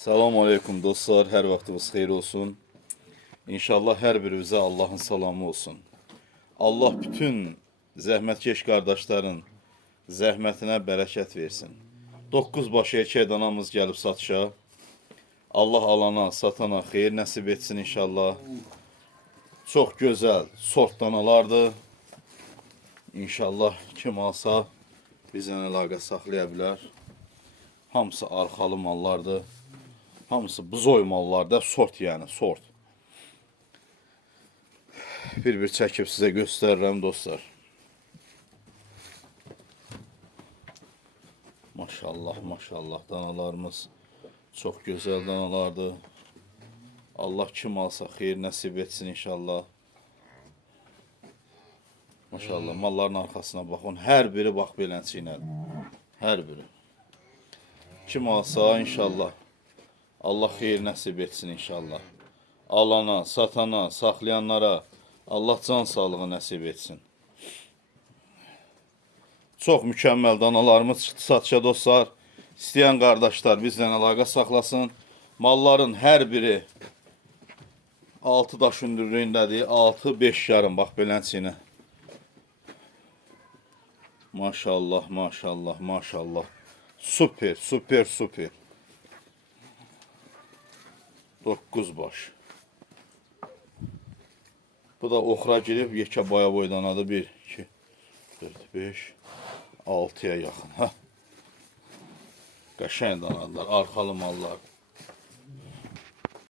Selamun Aleyküm dostlar, hər vaxtınız xeyir olsun. İnşallah hər birinizə Allahın salamı olsun. Allah bütün zəhmətkeş qardaşların zəhmətinə bərəkət versin. 9 başı erkək danamız gəlib satışa. Allah alana, satana xeyir nəsib etsin inşallah. Çox gözəl sort danalardır. İnşallah kim alsa bizlə əlaqə saxlaya bilər. Hamısı arxalı mallardır. Hamısı buzoy mallarda, sort yəni, sort. Bir çəkib sizə göstərirəm dostlar. Maşallah, maşallah danalarımız çox gözəl danalardır. Allah kim alsa xeyir nəsib etsin inşallah. Maşallah malların arxasına baxın, hər biri bax belənçiyinədir. Hər biri. Kim alsa inşallah Allah xeyir nəsib etsin inşallah. Alana, satana, saxlayanlara Allah can sağlığı nəsib etsin. Çox mükəmməl danalarımız çıxdı satışa dostlar. İstəyən qardaşlar bizlə əlaqə saxlasın. Malların hər biri 6 daş hündürlüyündədir. 6-5 yarım bax belənçiyinə. Maşallah, maşallah, maşallah. Super, super, super. 9 baş. Bu da oxra girib, yekə boya boydanadır. 1, 2, 4, 5, 6'ya yaxın. Qəşəng danadılar, arxalı mallar.